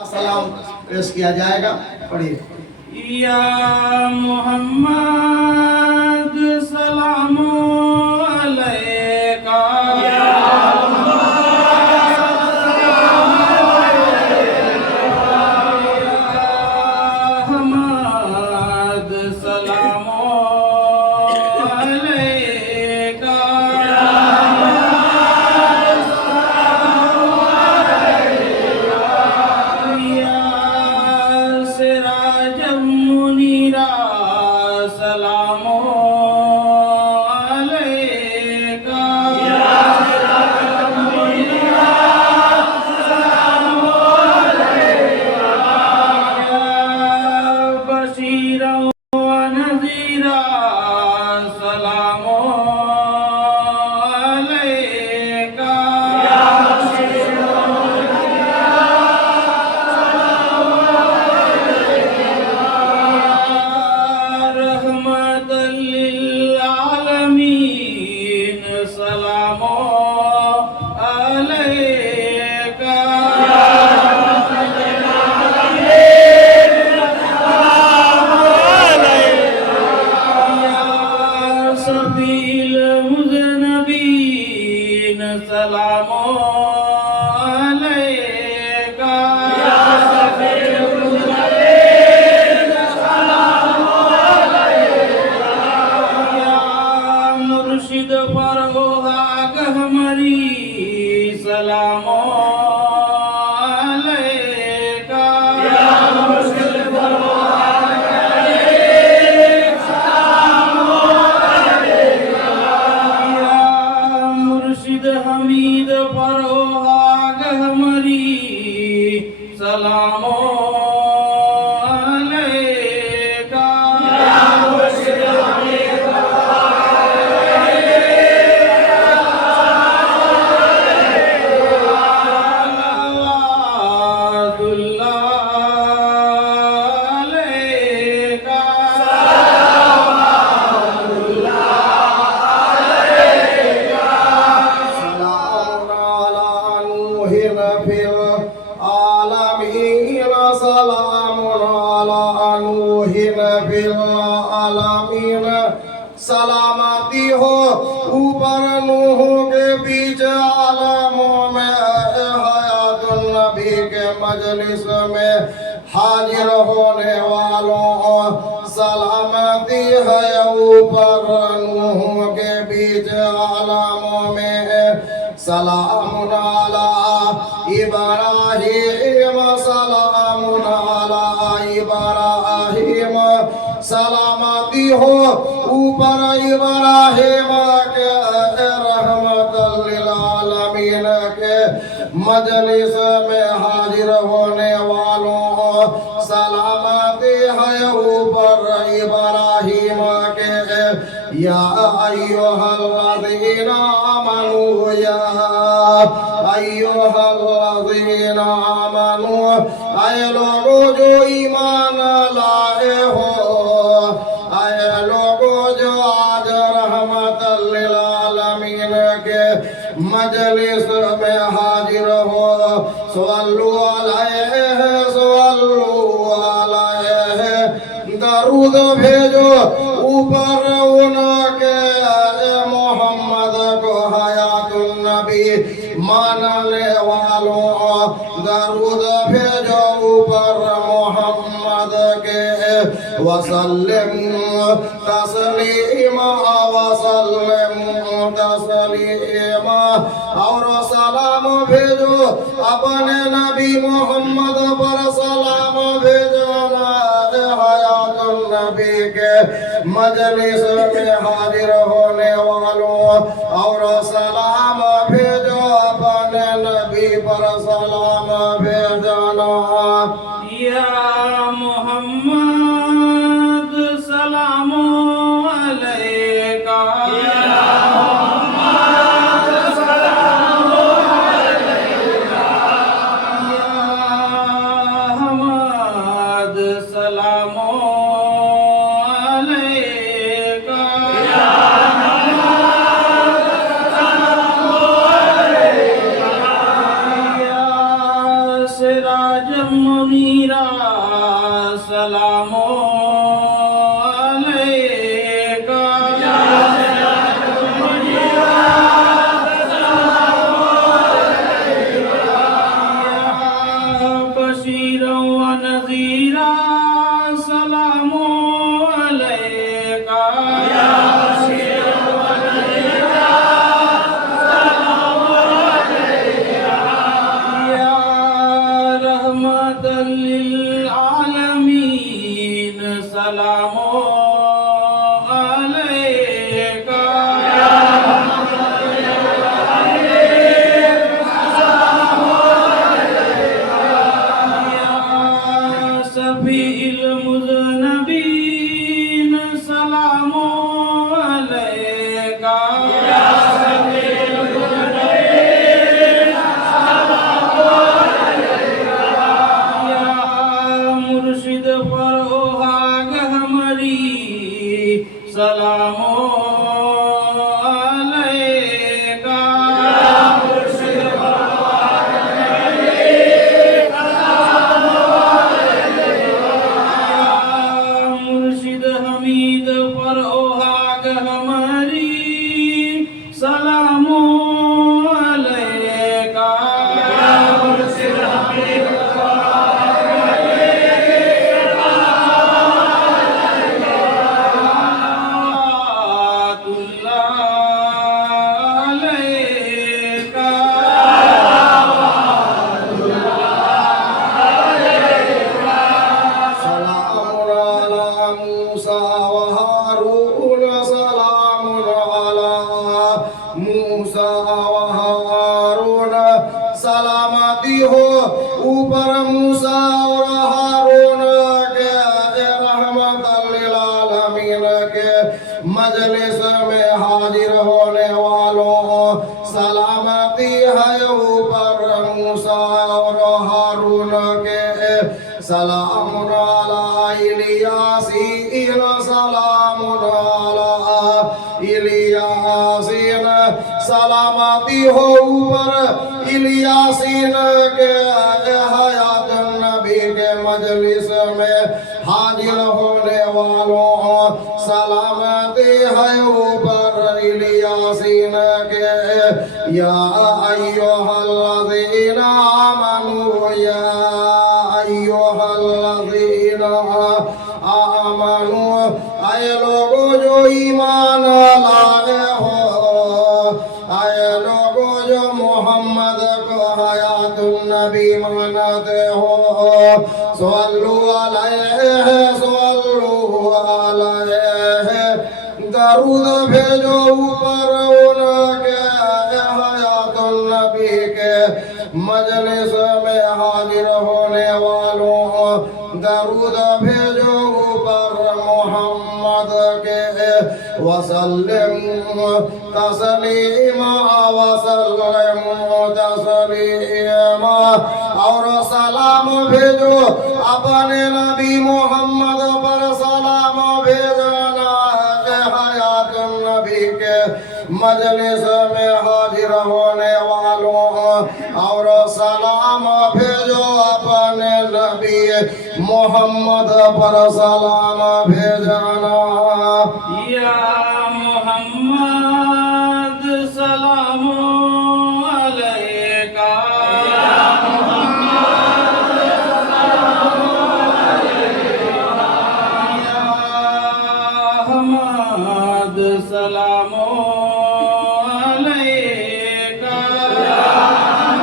سلام پیش کیا جائے گا. پڑھیے. یا محمد سلام علیکہ سلامتی ہو اوپر نوح کے بیچ عالموں میں حیات النبی کے مجلس میں حاضر ہونے والوں سلامتی ہے اوپر نوح کے بیچ عالموں میں سلام علی ابراہیم سلام علی ابراہیم سلامتی ہو اوپر ابراہیم کے رحمت للعالمین کے مجلس میں حاضر ہونے والوں سلامتی ہے اوپر ابراہیم کے یا ایوہ الذین آمنوا یا ایوہ الذین آمنوا اے لوگو جو ایمان لائے ہو اے لوگو جو آج رحمت للعالمین کے مجلس میں حاضر ہو صلو علیہ درود بھیجو اوپر ان کے محمد کو حیات النبی ماننے والوں درود بھیجو اوپر محمد کے وسلم تسلیما اور سلام بھیجو اپنے نبی محمد پر سلام بھیجو حیات النبی کے مجلس میں حاضر ہونے والوں اور سلام بھیجو اپنے نبی پر سلام بھیجنا. یا محمد سلام علیکہ سراجم منيرا سلام عليك يا سراج منيرا سلام عليك يا بشيرا ونذيرا سلام عليك يا بشيرا ونذيرا سلام عليك يا رحمة للعالمين سلام عليك يا رحمة للعالمين سلام عليك يا شفيع المذنبين سلام عليك يا شفيع المذنبين سلام عليك يا مرشد فروها گہمری سلام عليك يا مرشد فروها گہمری سلام عليك يا مرشد حمید فروها گہمری سلام عليك يا مرشد حمید سلام على موسى وهارون سلام على موسى وهارون سلامتی ہو اوپر موسیٰ اور ہارون کے رحمت للعالمین کے مجلس میں حاضر ہونے والوں سلامتی ہے اوپر موسیٰ اور ہارون کے سلام علی الیاسین سلام علی الیاسین سلامتی ہو اوپر الیاسین کے حیات النبی کے مجلس میں حاضر ہونے والوں سلامتی ہے اوپر الیاسین کے یا ایوہا الذین آمنوا یا ایوہا الذین آمنوا اے لوگو جو ایمان لائے ہو اے لوگو جو محمد کو حیات النبی مانتے ہو صلو علیہ درود بھیجو اوپر ان کے حیات النبی کے مجلس میں حاضر ہونے والوں درود بھیجو اوپر محمد کے وسلم تسلیما تسلیما اور سلام بھیجو اپنے نبی محمد پر سلام بھیجنا حیات النبی کے مجلس میں حاضر ہونے والوں اور سلام بھیجو اپنے نبی محمد پر سلام بھیجنا یا محمد سلام علیک یا محمد سلام علیک یا حماد سلام علیک یا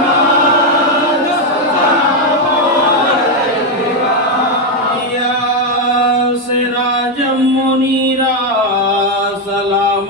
حماد سلام علیک یا سراج منیرا سلام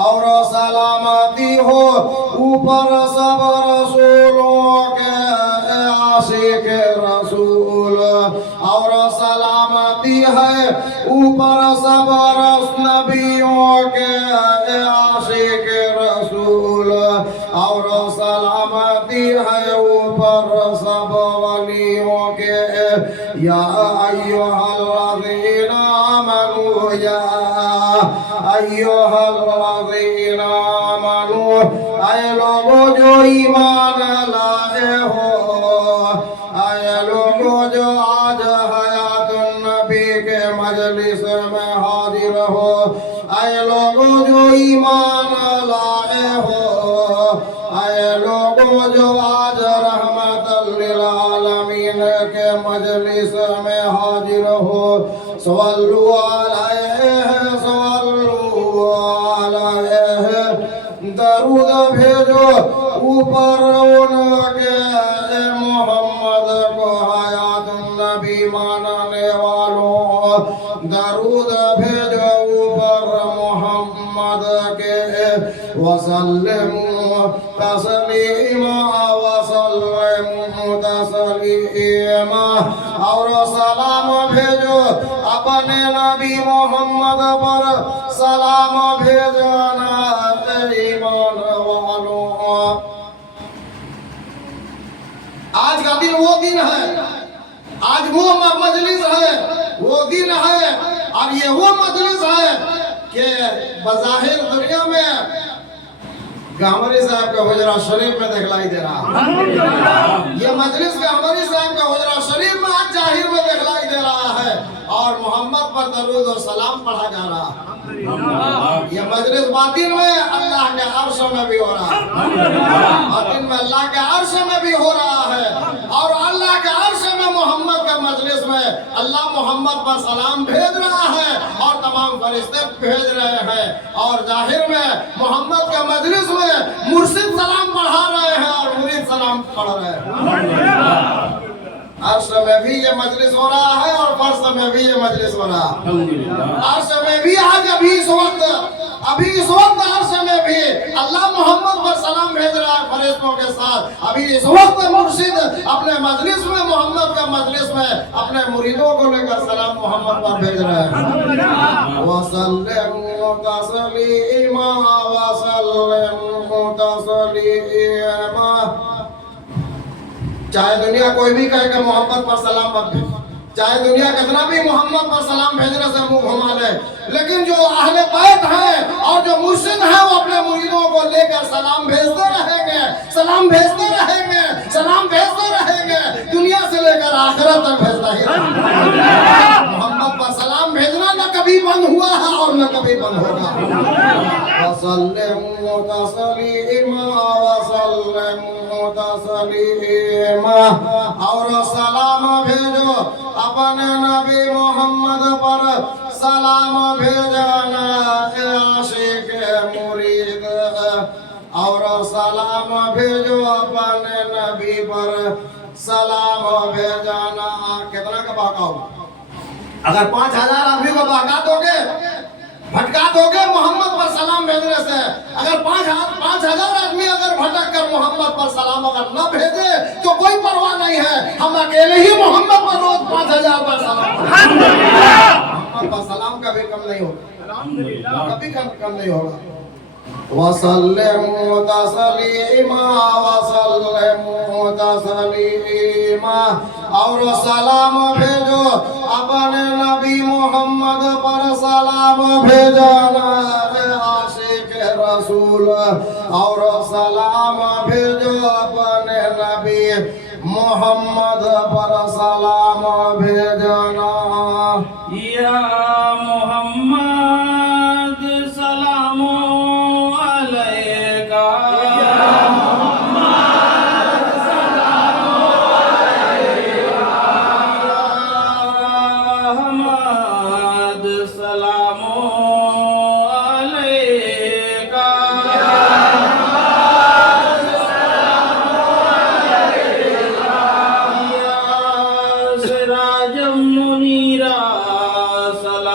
اور سلامتی ہو اوپر سب رسولوں کے عاشق رسول اور سلامتی ہے اوپر سب نبیوں کے عاشق رسول اور سلامتی ہے اوپر سب ولیوں کے یا ایھا الذین آمنوا یا ایھا الذین آمنوا اے لوگو جو ایمان لائے ہو اے لوگو جو آج حیات النبی کے مجلس میں حاضر ہو اے لوگو جو ایمان لائے ہو اے لوگو جو آج رحمت للعالمین کے مجلس میں حاضر ہو صلو علیہ درود بھیجو اوپر ان کے محمد کو حیات النبی ماننے والوں درود بھیجو اوپر محمد کے وسلموا تسلیما وسلموا تسلیما اور سلام بھیجو اپنے نبی محمد پر سلام بھیجنا ایمان والوں آج کا دن وہ دن ہے آج وہ مجلس ہے وہ دن ہے اور یہ وہ مجلس ہے کہ بظاہر دنیا میں گامری صاحب کا حجرہ شریف میں دکھلائی دے رہا یہ مجلس گامری صاحب کا حجرہ شریف میں آج ظاہر میں دکھلائی دے رہا ہے اور محمد پر درود و سلام پڑھا جا رہا ہے یہ مجلس باطن میں اللہ کے عرش میں بھی ہو رہا ہے باطن میں اللہ کے عرش میں بھی ہو رہا ہے اور اللہ کے عرش میں محمد کا مجلس میں اللہ محمد پر سلام بھیج رہا ہے اور تمام فرشتے بھیج رہے ہیں اور ظاہر میں محمد کے مجلس میں مرشد سلام پڑھا رہے ہیں اور مرید سلام پڑھ رہے ہیں عرش میں بھی یہ مجلس ہو رہا ہے اور فرش میں بھی یہ مجلس ہو رہا ہے عرش میں بھی آج ابھی اس وقت عرش میں بھی اللہ محمد پر سلام بھیج رہا ہے فرشتوں کے ساتھ ابھی اس وقت مرشد اپنے مجلس میں محمد کا مجلس میں اپنے مریدوں کو لے کر سلام محمد پر بھیج رہے ہیں وَسَلِّمُوا تَسْلِيمًا وَسَلِّمُوا تَسْلِيمًا چاہے دنیا کوئی بھی کہے کہ محمد پر سلام مت بھیج چاہے دنیا کتنا بھی محمد پر سلام بھیجنے سے منہ گھما لے لیکن جو اہل بیت ہیں اور جو مرشد ہیں وہ اپنے مریدوں کو لے کر سلام بھیجتے رہیں گے سلام بھیجتے رہیں گے سلام بھیجتے رہیں گے دنیا سے لے کر آخرت تک بھیجتا ہی محمد پر سلام بھیجنا نہ کبھی بند ہوا ہے اور نہ کبھی بند ہوگا وَسَلِّمُوا تَسْلِيمًا وَسَلِّمُوا تَسْلِيمًا اور سلام بھیجو اپنے نبی محمد پر سلام بھیجنا عاشق مرید اور سلام بھیجو اپنے نبی پر سلام بھیجنا کتنا کا باقا ہوگا اگر 5000 آدمی کو بہکا دو گے بھٹکا دو گے محمد پر سلام بھیجنے سے اگر 5000 آدمی اگر بھٹک کر محمد پر سلام اگر نہ بھیجے تو کوئی پرواہ نہیں ہے ہم اکیلے ہی محمد پر روز 5000 پر سلام محمد پر سلام کبھی کم نہیں ہوگا کبھی کم نہیں ہوگا وَسَلِّمُوا تَسْلِيمًا وَسَلِّمُوا تَسْلِيمًا اور سلام بھیجو اپنے نبی محمد پر سلام بھیجنا عاشق رسول اور سلام بھیجو اپنے نبی محمد پر سلام بھیجنا یا محمد سلام علیکہ یا محمد سلام علیکہ یا محمد سلام علیکہ یا محمد سلام علیکہ یا سراج منیرہ سلام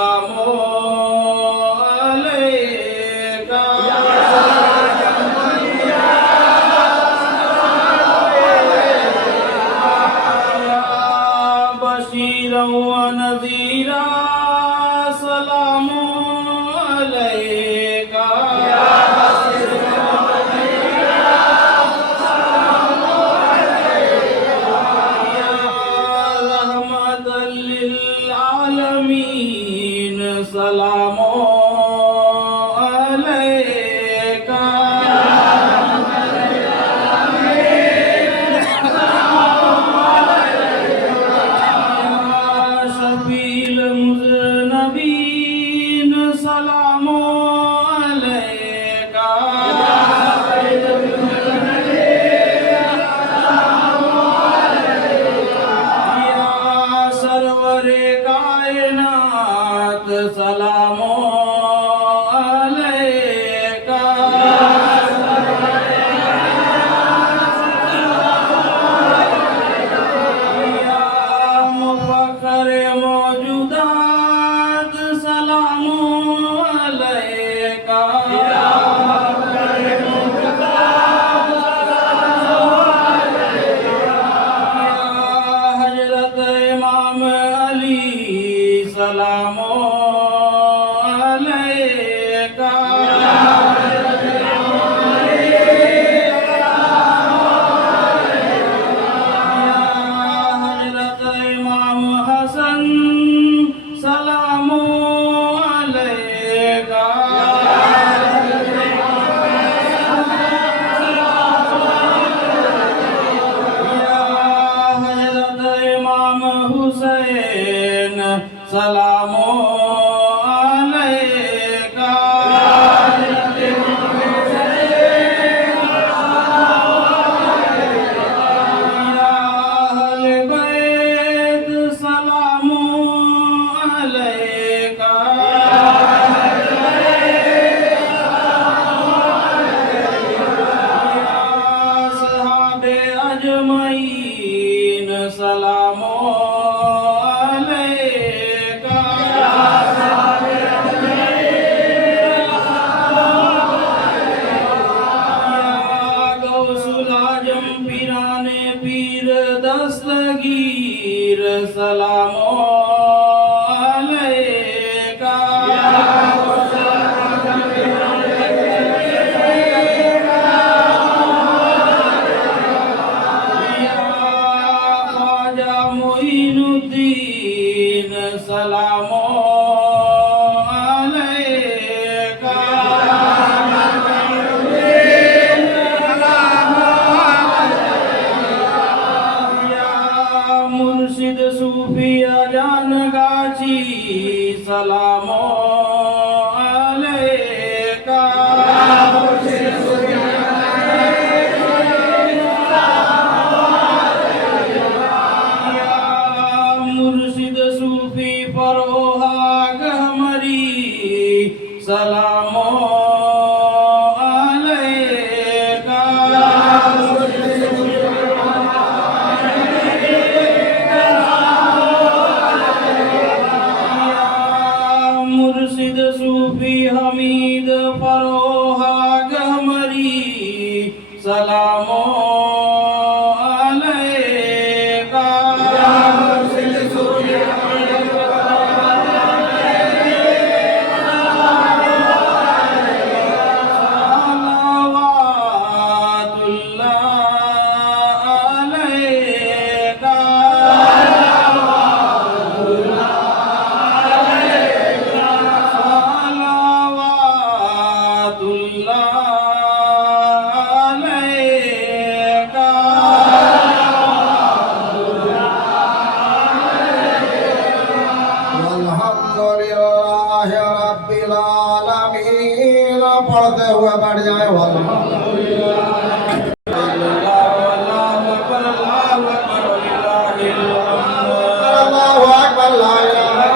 अल्लाहु अकबर ला इलाहा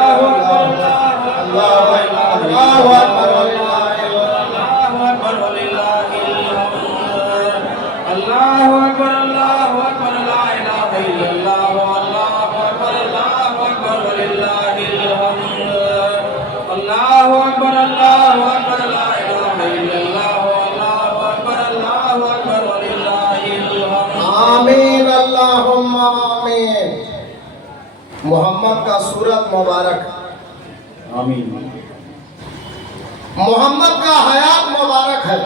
इल्लल्लाह अल्लाहु अकबर आमीन अल्लाहुम्मा आमीन। मोहम्मद का सूरत मुबारक, आमीन। मोहम्मद का हयात मुबारक है।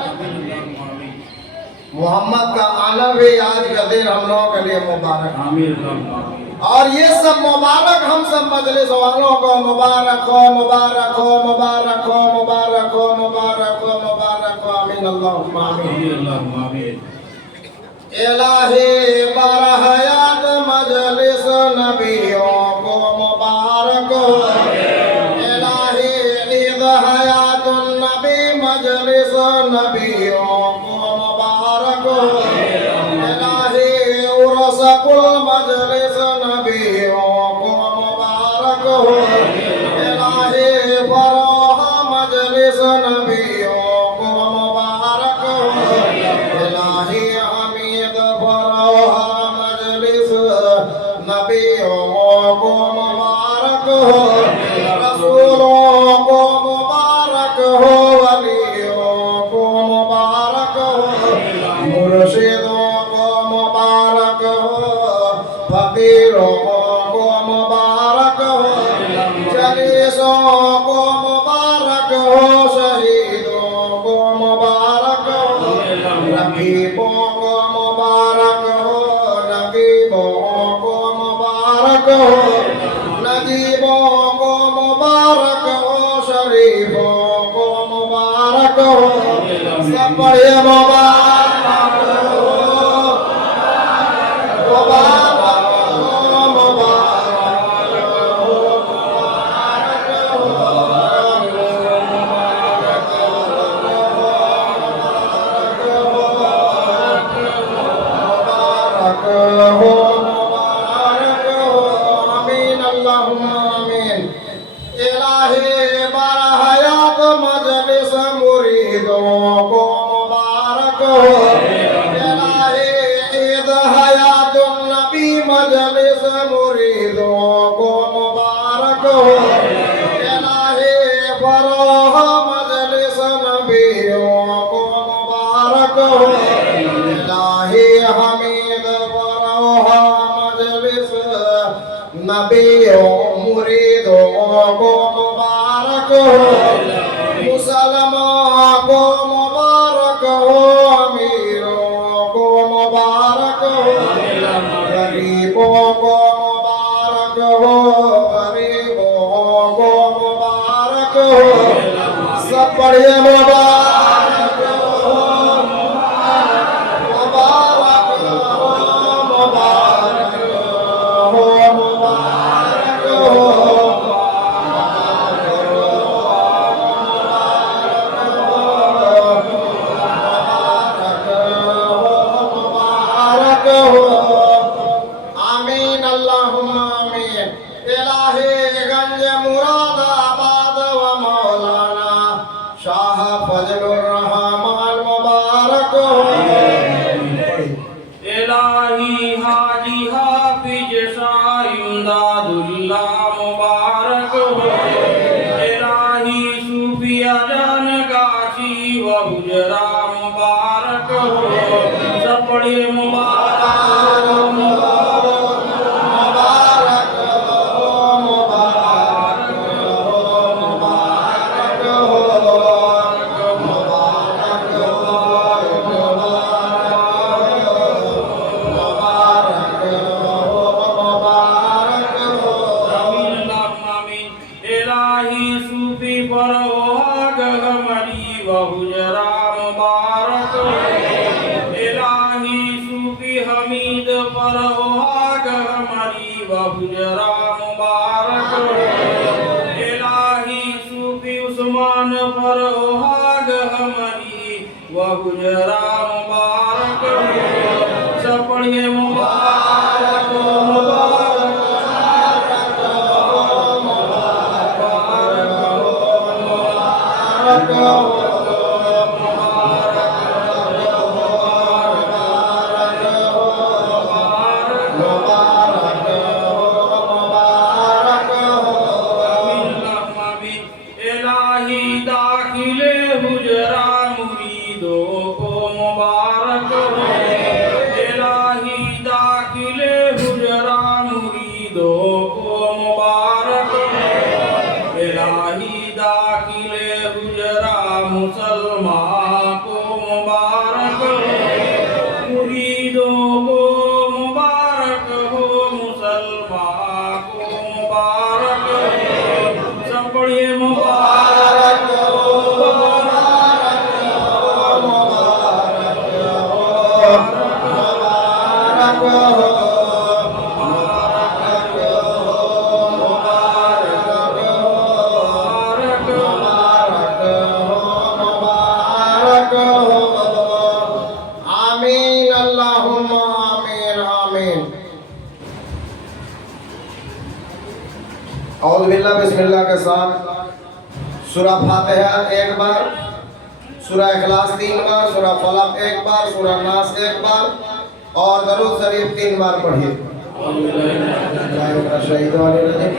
मोहम्मद का आना भी आज का दिन हम लोगों के लिए मुबारक। आमीन। और ये सब मुबारक हम सब मजलिस वालों को मुबारक हो, मुबारक हो, मुबारक हो, मुबारक हो, मुबारक हो, मुबारक हो। आमीन अल्लाहुम्मा आमीन। इलाही बरहयात मजलिस नबियों को मुबारक हो। इलाही ईद हयातुन नबी मजलिस नबियों को मुबारक हो। इलाही उर्स कुल मजलिस नबियों को मुबारक हो। इलाही फरोह मजलिस नबियों को मुबारक हो। इलाही हमीद फरोह मजलिस नबियों को मुबारक हो। रसूलों को मुबारक हो, वलियों को मुबारक हो, मुर्शिदों को मुबारक हो, फकीरों को मुबारक हो, जलीसों को मुबारक हो, शहीदों को मुबारक हो, रकीबों को मुबारक हो, नकीबों को मुबारक हो, नजीबों को मुबारक हो, शरीफों को मुबारक हो। सब बड़े मुबारक हो, मुबारक हो, मुबारक हो, मुबारक हो, मुबारक हो। आमीन अल्लाहुम्मा आमीन। इलाही बरहयात मजलिस मुरीदों को मुबारक हो। इलाही ईद हयातुन नबी मजलिस मुरीदों को मुबारक हो। इलाही फरोह मजलिस नबियों को मुबारक हो। इलाही हमीद फरोह मजलिस नबियों मुरीदों को मुबारक हो। मुसलमान को मुबारक हो, अमीरों को मुबारक हो, गरीबों को मुबारक हो, गरीबों को मुबारक हो। सब बढ़िया मुबारक हो, मुबारक हो, मुबारक हो, मुबारक हो। मुबारक हो। आमीन अल्लाहुम्मा आमीन। इलाही गंज मुरादाबाद व मौलाना शाह फजलुर रहमान मुबारक हो। इलाही हाजी हाफिज शाह इमदादुल्लाह मुबारक हो। इलाही सूफिया जान गाजी व हुजरा मुबारक हो। सब बड़े मुबारक हो, मुबारक हो, मुबारक हो, मुबारक हो, मुबारक हो, मुबारक हो, मुबारक हो। आमीन अल्लाहुम्मा आमीन। इलाही सूफी फरोग हमरी व हुजरा मुबारक हो। इलाही सूफी حجرا مبارک ہو سب پڑھیے مبارک ہو مبارک ہو مبارک ہو مسلمان کو مبارک ہو مریدوں کو مبارک ہو مسلمان کو مبارک ہو سب پڑھیے مبارک ہو مبارک ہو مبارک ہو مبارک ہو آمین اللہم آمین آمین. اعوذ باللہ بسم اللہ کے ساتھ سورہ فاتحہ ایک بار، سورہ اخلاص 3 بار، سورہ فلق 1 بار، سورہ ناس 1 بار اور درود شریف 3 بار پڑھیے.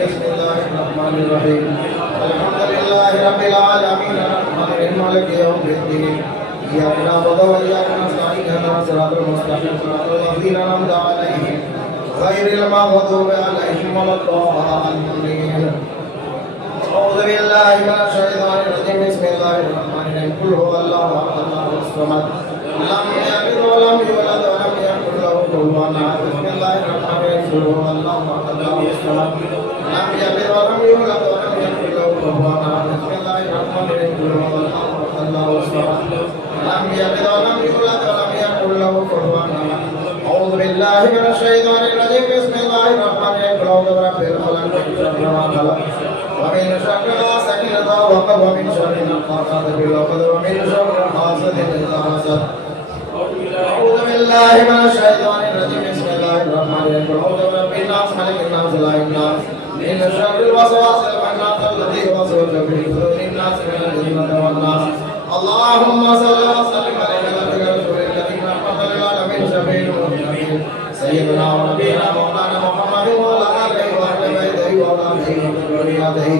بسم اللہ الرحمن الرحیم الحمدللہ رب العالمین الرحمن الرحیم مالک یوم الدین إياك نعبد وإياك نستعين اهدنا الصراط المستقيم صراط الذين أنعمت عليهم غير المغضوب عليهم ولا الضالين. أعوذ بالله من الشيطان الرجيم بسم الله الرحمن الرحيم قل هو الله أحد الله الصمد لم يلد ولم يولد ولم يكن له كفوا أحد. بسم الله الرحمن الرحيم قل هو الله أحد الله الصمد لم يلد ولم يولد ولم يكن له كفوا أحد. بسم الله الرحمن الرحيم قل هو الله أحد الله الصمد لم يلد ولم يولد ولم يكن له كفوا أحد. أعوذ بالله من الشيطان الرجيم بسم الله الرحمن الرحيم قل أعوذ برب الفلق من شر ما خلق ومن شر غاسق إذا وقب ومن شر النفاثات في العقد ومن شر حاسد إذا حسد. أعوذ بالله من الشيطان الرجيم بسم الله الرحمن الرحيم قل أعوذ برب الناس ملك الناس إله الناس من شر الوسواس الخناس الذي يوسوس في صدور الناس من الجنة والناس. اللهم صل وسلم على نبينا رسول الكريم رحمة للعالمين شفيع المذنبين سيدنا ونبينا مولانا محمد وعلى آله وأهل بيته وأولئك وذريته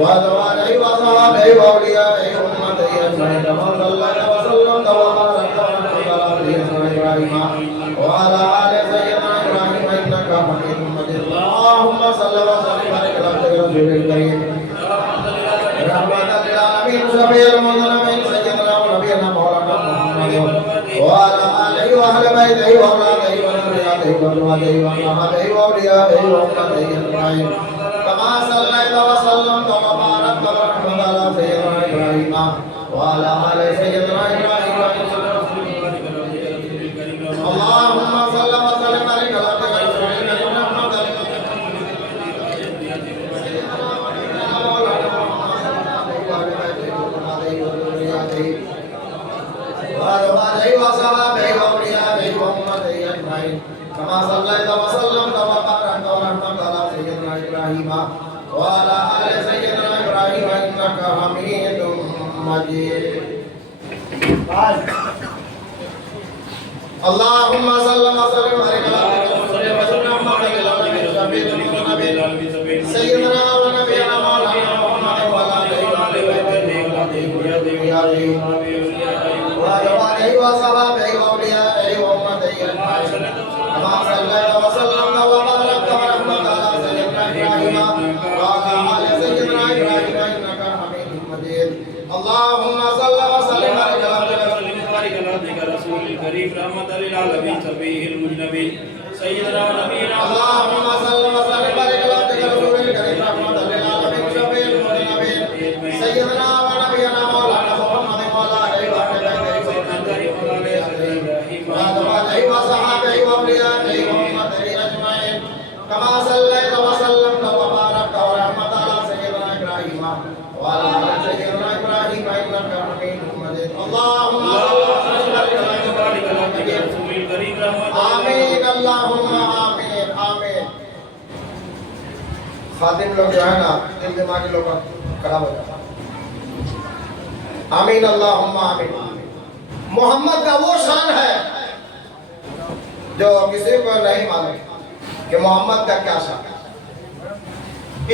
وأزواجه وصحبه وأوليائه أمته أجمعين. كما صليت وسلمت وباركت وأنعمت على سيدنا إبراهيم وعلى آل سيدنا إبراهيم إنك حميد مجيد. اللهم صل وسلم على رسول الكريم رحمة للعالمين شفيع المذنبين سيدنا ونبينا مولانا محمد وعلى آله وأهل بيته وأولاده وذريته وأزواجه وصحبه وأوليائه وأمته أجمعين. كما صليت وسلمت وباركت وأنعمت على سيدنا إبراهيم وعلى آل سيدنا إبراهيم. اللهم صل وسلم على كما صليت وسلمت وباركت وأنعمت على سيدنا إبراهيم وعلى آل سيدنا إبراهيم إنك حميد مجيد. اللهم صل وسلم على سيدنا ونبينا مولانا محمد وعلى آله وصحبه وأوليائه وأمته أجمعين. كما صليت وسلمت وباركت وأنعمت على سيدنا إبراهيم وعلى آل سيدنا إبراهيم إنك حميد مجيد. اللهم صل وسلم على رسول الكريم رحمة للعالمين شفيع المذنبين سيدنا ونبينا. اللهم صل وسلم على رسول الكريم رحمة للعالمين شفيع المذنبين سيدنا ونبينا مولانا محمد وعلى آله وأزواجه وصحبه وأوليائه وأمته أجمعين. كما صليت وسلمت وباركت ورحمت على سيدنا إبراهيم وعلى آل سيدنا إبراهيم إنك حميد مجيد. اللهم صل وسلم खातिम लोग जो है ना दिल दिमागी लोग खड़ा हो जाता। आमीन अल्लाहुम्मा आमीन। मोहम्मद का वो शान है जो किसी को नहीं मालूम कि मोहम्मद का क्या शान है।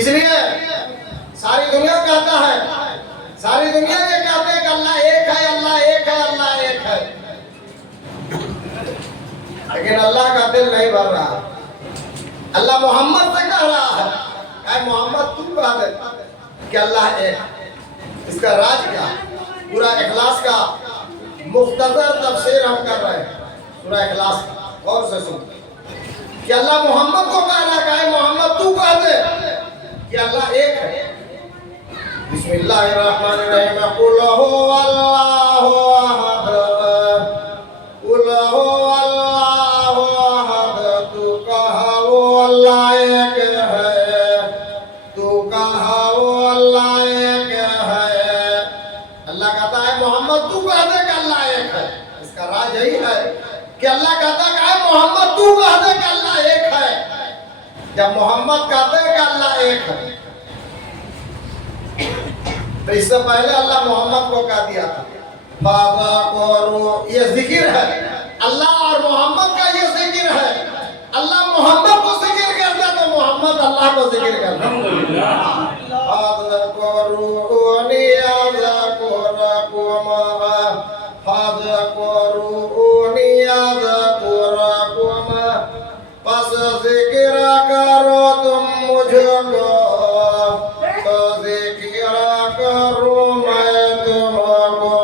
इसलिए सारी दुनिया कहता है, सारी दुनिया ये कहते हैं कि अल्लाह एक है, अल्लाह एक है, अल्लाह एक है, लेकिन अल्लाह का दिल नहीं भर रहा। अल्लाह मोहम्मद से कह रहा है, ऐ मोहम्मद तू कह दे कि अल्लाह एक। इसका राज क्या? पूरा इखलास का मुख्तसर तफसीर हम कर रहे हैं, पूरा इखलास और से सुन कि अल्लाह मोहम्मद को कह रहा है, मोहम्मद तू कह दे कि अल्लाह एक है। बिस्मिल्लाहिर्रहमानिर्रहीम। कुल हुवल्लाहु अहद, कुल हुवल्लाहु अहद, तू कहा वो अल्लाह एक है, तू कहा वो अल्लाह एक है। अल्लाह कहता है मोहम्मद तू कह दे कि अल्लाह एक है। इसका राज यही है कि अल्लाह कहता है मोहम्मद तू कह दे कि अल्लाह एक है। जब मोहम्मद कहते हैं कि अल्लाह एक है, तो इससे पहले अल्लाह मोहम्मद को कह दिया था बाबा को, ये जिक्र है अल्लाह और मोहम्मद का, ये जिक्र है। अल्लाह मोहम्मद को जिक्र करता तो मोहम्मद अल्लाह को जिक्र करता। बस जिक्र करो तुम मुझको, तो जिक्र करूं मैं तुमको।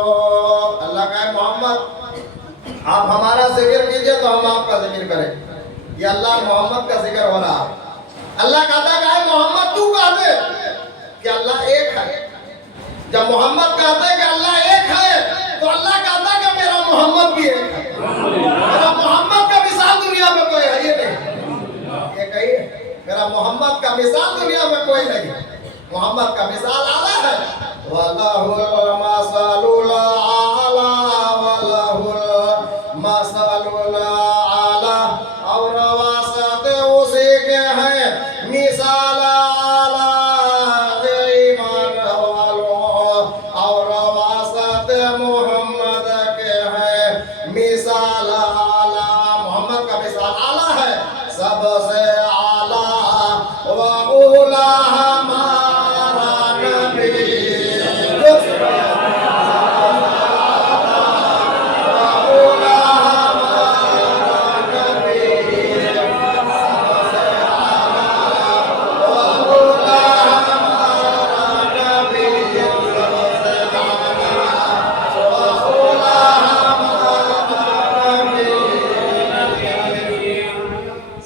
अल्लाह कहे मोहम्मद आप हमारा जिक्र कीजिए तो हम आपका जिक्र करें। ये अल्लाह मोहम्मद का जिक्र हो रहा है। अल्लाह कहता है मोहम्मद तू कह दे कि अल्लाह एक है। जब मोहम्मद कहते हैं कि अल्लाह एक है, तो अल्लाह कहता है कि मेरा मोहम्मद भी एक है। मेरा मोहम्मद का मिसाल दुनिया में कोई है ये नहीं, ये कहिए मेरा मोहम्मद का मिसाल दुनिया में कोई नहीं। मोहम्मद का मिसाल आला है। वल्लाहुल मसलुल आला, वल्लाहुल मसलुल आला, और वासत उसी के हैं मिसाल आला ईमान वालों, और वासत मोहम्मद के हैं मिसाल आला। मोहम्मद का मिसाल आला है, सबसे आला व उला हमारा नबी।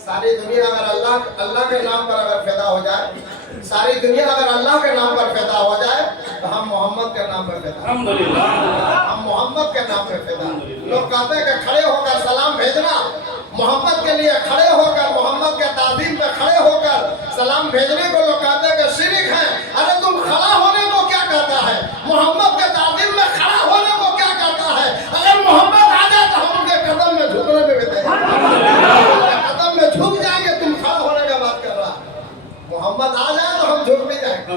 सारी दुनिया अगर अल्लाह के नाम पर अगर पैदा हो जाए, सारी दुनिया अगर अल्लाह के नाम पर पैदा हो जाए, तो हम मोहम्मद के नाम पर पैदा, हम मोहम्मद के नाम पर पैदा। लोग कहते हैं कि खड़े होकर सलाम भेजना, मोहम्मद के लिए खड़े होकर, मोहम्मद के ताज़ीम पे खड़े होकर सलाम भेजने को लोग कहते हैं कि शिरक है। अरे तुम खड़ा होने को क्या कहता है? मोहम्मद के ताज़ीम में खड़ा होने को क्या कहता है? अगर मोहम्मद आ जाए तो हम उनके कदम में झुकने में भी तैयार, कदम में झुक जाएंगे। तुम खड़ा होने का बात कर रहा है, मोहम्मद आ जाए तो हम झुक भी जाएंगे।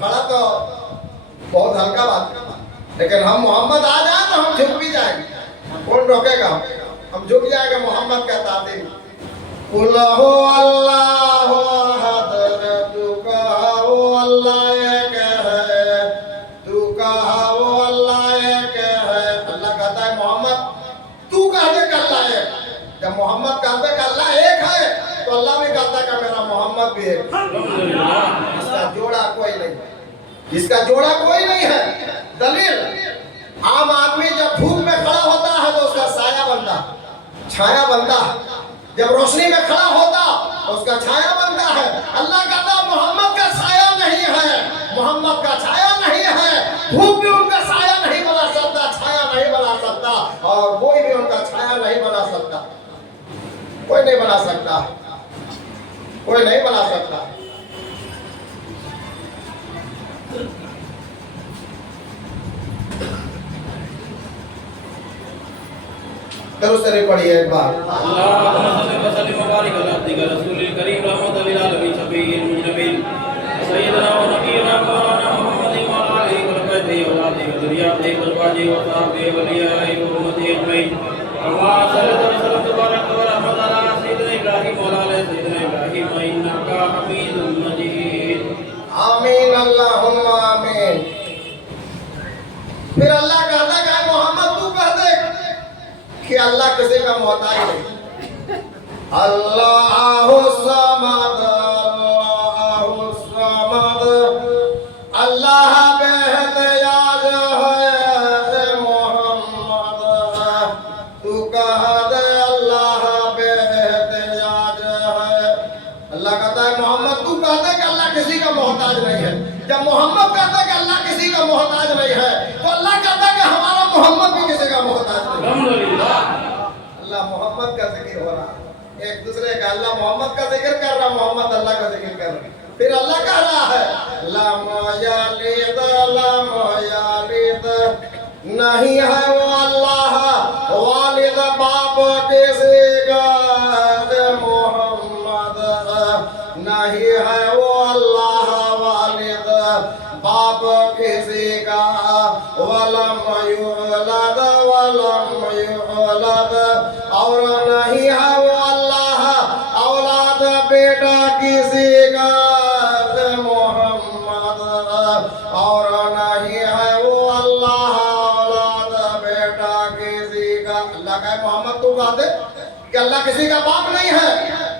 खड़ा तो बहुत हल्का बात है, लेकिन हम मोहम्मद आ जाए तो हम झुक भी जाएंगे। कौन रोकेगा? हम झुक जाएंगे मोहम्मद के ताज़ीम। कुल हुवल्लाहु अहद, तू कहा वो अल्लाह एक है, तू कहा वो अल्लाह एक है। अल्लाह कहता है मोहम्मद तू कह दे कि अल्लाह एक। जब मोहम्मद कहते हैं कि अल्लाह एक है, तो अल्लाह भी कहता है कि मेरा मोहम्मद भी एक। इसका जोड़ा कोई नहीं, इसका जोड़ा कोई नहीं है। दलील, आम आदमी जब धूप में खड़ा होता है तो उसका साया बनता, छाया बनता है। जब रोशनी में खड़ा होता तो उसका छाया बनता है। अल्लाह कहता मोहम्मद का साया नहीं है, मोहम्मद का छाया नहीं है। धूप भी उनका साया नहीं बना सकता, छाया नहीं बना सकता, और कोई भी उनका छाया नहीं बना सकता। कोई नहीं बना सकता, कोई नहीं बना सकता। दरूद शरीफ पढ़िए एक बार। अल्लाहुम्मा सल्ली व सल्लिम व बारिक अला अब्दिका रसूलिल करीम रहमतुल लिल आलमीन। الشفيع المجتبي سيدنا ونبينا مولانا محمد وعلى آله وصحبه وأولاده وذرياته وأزواجه وصحبه وأوليائه وأمته أجمعين اللهم صل وسلم وبارك ورحمة على سيدنا إبراهيم وعلى آل سيدنا إبراهيم إنك حميد مجيد آمین اللہم آمین. پھر اللہ کہتا ہے کہ اے محمد تو کہہ دے کہ اللہ کسی کا محتاج نہیں. اللہ الصمد اللہ الصمد اللہ بے احتیاج ہے اے محمد. تو کہہ دے اللہ بے احتیاج ہے. اللہ کہتا ہے محمد تو کہہ دے کہ اللہ کسی کا محتاج نہیں ہے. جب محمد کہتا ہے کہ اللہ کسی کا محتاج نہیں ہے تو اللہ کہتا ہے کہ ہمارا محمد بھی کسی کا محتاج نہیں ہے. الحمدللہ. اللہ محمد کا ذکر ہو رہا ہے. ایک دوسرے کا اللہ محمد کا ذکر کر رہا, محمد اللہ کا ذکر کر رہا. پھر اللہ کہہ رہا ہے لم یلد نہیں ہے وہ اللہ والد باپ کسی کا محمد. نہیں ہے وہ اللہ والد باپ کسی کا. ولم یولد اور نہیں ہے وہ اللہ اولاد بیٹا کسی کا محمد. اور نہیں ہے وہ اللہ اولاد بیٹا کسی کا. اللہ کا محمد تو کہہ دے کہ اللہ کسی کا باپ نہیں ہے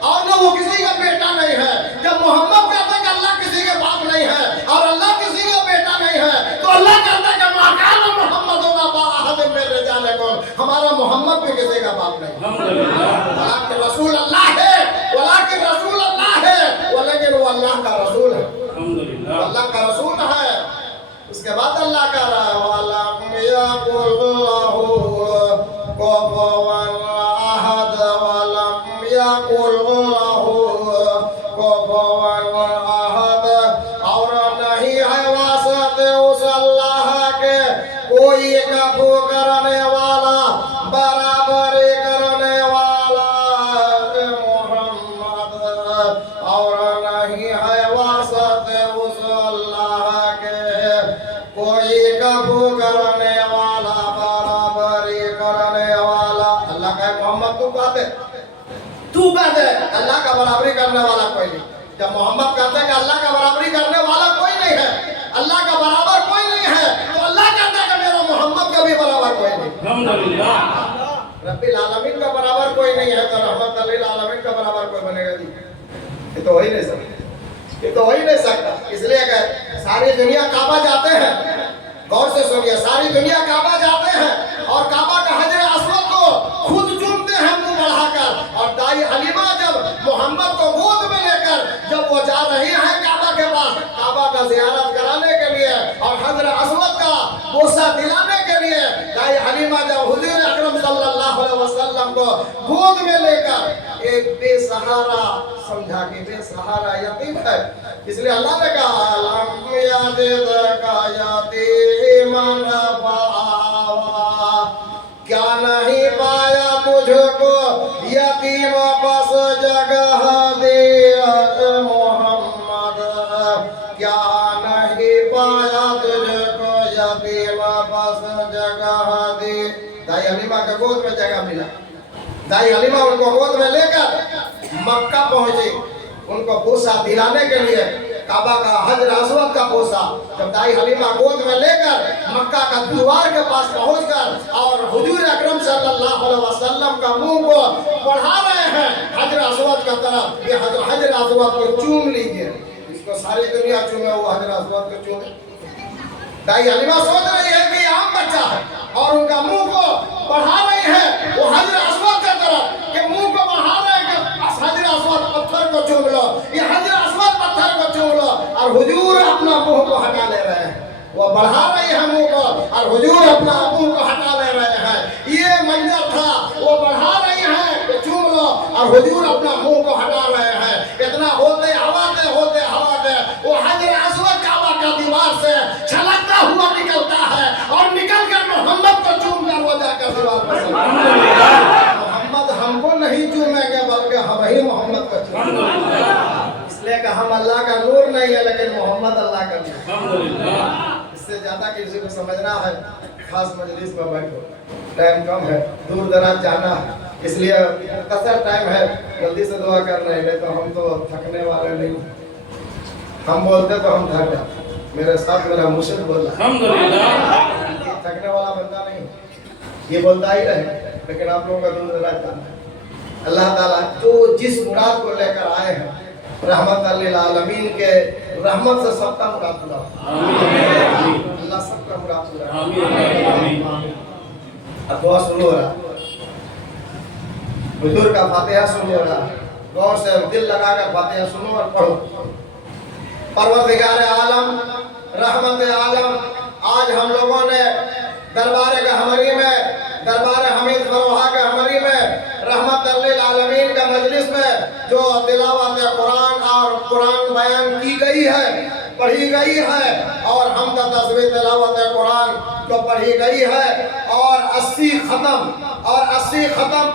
اور نہ وہ کسی کا بیٹا نہیں ہے. جب محمد کہتا ہے کہ اللہ کسی کا باپ نہیں ہے اور اللہ کسی کا بیٹا نہیں ہے تو اللہ کہتا ہے کہ ماکان محمد ابا احد من رجالکم, ہمارا محمد بھی کسی کا باپ نہیں. ولیکن رسول اللہ ہے, ولیکن رسول اللہ ہے, ولیکن وہ اللہ کا رسول ہے. اللہ کا رسول ہے. اس کے بعد اللہ کہہ رہا ہے وَلَمْ يَكُنْ لَهُ كُفُوًا أَحَدٌ وَلَمْ يَكُنْ لَهُ كُفُوًا أَحَدٌ. اور نہیں ہے واسطے اس اللہ کے کوئی کفو کرنے والا, برابری کرنے والا محمد. اور نہیں ہے واسطے اس اللہ کے کوئی کفو کرنے والا, برابری کرنے والا. اللہ کا محمد تو کہہ دے اللہ کا برابری کرنے والا کوئی نہیں. جب محمد کہتے ہیں کہ اللہ کا برابری کرنے والا کوئی نہیں ہے, اللہ کا برابر کوئی نہیں ہے, تو اللہ کہتا ہے کہ میرا محمد کا بھی برابر کوئی نہیں. الحمدللہ. رب العالمین کا برابر کوئی نہیں ہے تو رحمت للعالمین کا برابر کوئی بنے گا. یہ تو ہو ہی نہیں سکتا, یہ تو ہو ہی نہیں سکتا. اس لیے کہ ساری دنیا کعبہ جاتے ہیں, غور سے سنیے, ساری دنیا کعبہ جاتے ہیں اور کعبہ کا حجر اسود کو خود چومتے ہیں منہ بڑھا کر. اور دائی حلیمہ جب محمد کو گود میں لے کر جب وہ جا رہی ہیں کعبہ کے پاس کعبہ کا زیارت کرانے کے لیے اور حجر اسود کا بوسہ دلانے کے لیے, دائی حلیمہ جب حضور اکرم صلی اللہ علیہ وسلم کو گود میں لے کر ایک بے سہارا سمجھا کہ بے سہارا یتیم ہے, اس لیے اللہ نے کہا لم یجدک یتیمن فآویٰ, کیا نہیں پایا تجھ کو یتیم پس جگہ دیا محمد. کیا نہیں پایا تجھ کو یتیم پس جگہ دی. دائی حلیمہ کے گود میں جگہ ملا. دائی حلیمہ ان کو گود میں لے کر مکہ پہنچی, ان کو بوسہ دلانے کے لیے کعبہ کا حجر اسود کا بوسہ. جب دائی حلیمہ گود میں لے کر مکہ کا دیوار کے پاس پہنچ کر اور حضور اکرم صلی اللہ علیہ وسلم کا منہ کو بڑھا رہے ہیں حجر اسود کا طرف, یہ حجر اسود کو چوم لیجئے. اس کو ساری دنیا چومے, وہ حجر اسود کو چومے. دائی حلیمہ سوچ رہی ہے کہ یہ عام بچہ ہے اور ان کا منہ کو بڑھا رہی ہے وہ حجر اسود کا طرف, کہ منہ کو بڑھا رہے ہیں کہ حجر اسود پتھر کو چوم لو, یہ حجر اسود پتھر کو چوم لو. اور حضور اپنا منہ کو ہٹا لے رہے ہیں, وہ بڑھا رہی ہے منہ کو اور حضور اپنا منہ کو ہٹا لے رہے ہیں. یہ منظر تھا, وہ بڑھا رہی ہیں کہ چوم لو اور حضور اپنا منہ کو ہٹا رہے ہیں. اتنا ہوتے ہواتے وہ حجر اسود کعبہ کا دیوار سے چھلکتا ہوا نکلتا ہے اور نکل کر محمد کو چوم کر وہ جا کر دیوار پر. محمد ہم کو نہیں چومیں گے بلکہ ہم ہی محمد کو چومیں گے. اس لیے کہ ہم ज़्यादा किसी को समझना है खास मजलिस में बैठो, टाइम कम है, दूर दराज जाना है, इसलिए कसर टाइम है, जल्दी से दुआ कर रहे हैं। तो हम तो थकने वाले नहीं, हम बोलते तो हम थक जाते। मेरे साथ मेरा मुर्शिद बोला अल्हम्दुलिल्लाह। थकने वाला बंदा नहीं, ये बोलता ही रहे, लेकिन आप लोगों का दूर दराज जाना है। अल्लाह ताला जो जिस मुराद को लेकर आए हैं, रहमत लिल आलमीन के रहमत से सबका मुराद पूरा हो। अल्लाह सबका मुराद पूरा हो। अब दुआ शुरू हो रहा, हुजूर का फातिहा शुरू हो रहा, गौर से दिल लगाकर फातिहा सुनो और पढ़ो। परवरदिगार आलम, रहमत आलम, आज हम लोगों ने दरबार गहमरी में, दरबार हमीद फरोहा गहमरी में रहमत लिल आलमीन का मजलिस में जो तिलावत कुरान और कुरान बयान की गई है, पढ़ी गई है, और हम का तस्वीर तिलावत कुरान जो पढ़ी गई है, और 80 ख़त्म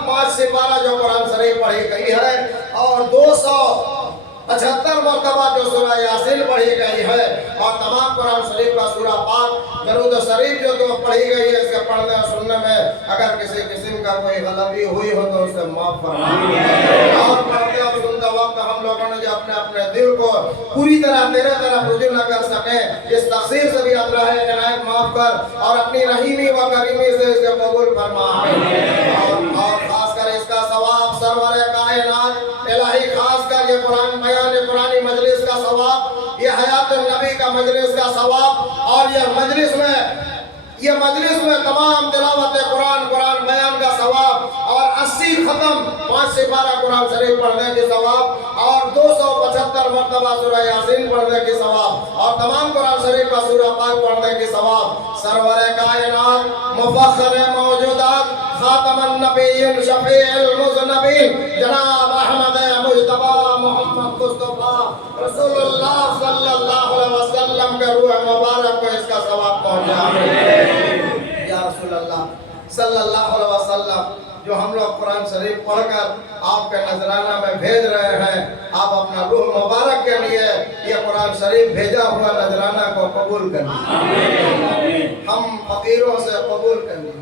5 से 12 जो कुरान शरीफ पढ़ी गई है, और 275 मरतबा जो सूरह यासीन पढ़ी गई है, और तमाम कुरान शरीफ का सूरह पाक दरूद शरीफ जो पढ़ी गई है, इसके पढ़ने और सुनने में अगर किसी किस्म का कोई गलती हुई हो तो उसे माफ फरमाइए। और पढ़ते और सुनते वक्त हम लोगों ने जो अपने अपने दिल को पूरी तरह तेरे तरफ रुजू न कर सके, इस तकसीर से भी अल्लाह इनायत माफ कर और अपनी रहीमी व करीमी से इसे कबूल फरमा। और खास कर इसका सवाब सरवर कायनात इलाही, खास कर ये कुरान बयान, ये कुरानी मजलिस का सवाब, ये हयात नबी का मजलिस का सवाब, और ये मजलिस में तमाम तिलावत कुरान, कुरान बयान का सवाब, और 80 ख़त्म 5 से 12 कुरान शरीफ पढ़ने के सवाब, और 275 मरतबा सूरह यासीन पढ़ने के सवाब, और तमाम कुरान शरीफ का सूरह पाक पढ़ने के सवाब सरवर कायनात मुफख्खर मौजूदात खातमन नबिय्यिन शफीउल मुज़नबिन जनाब अहमद मुज्तबा मोहम्मद मुस्तफा रसूलुल्लाह सल्लल्लाहु अलैहि वसल्लम के रूह मुबारक को इसका सवाब पहुंचे। या रसूलुल्लाह सल्लल्लाहु अलैहि वसल्लम, जो हम लोग कुरान शरीफ पढ़कर आपके नजराना में भेज रहे हैं, आप अपना रूह मुबारक के लिए ये कुरान शरीफ भेजा हुआ नजराना को कबूल करिए। हम फकीरों से कबूल करिए,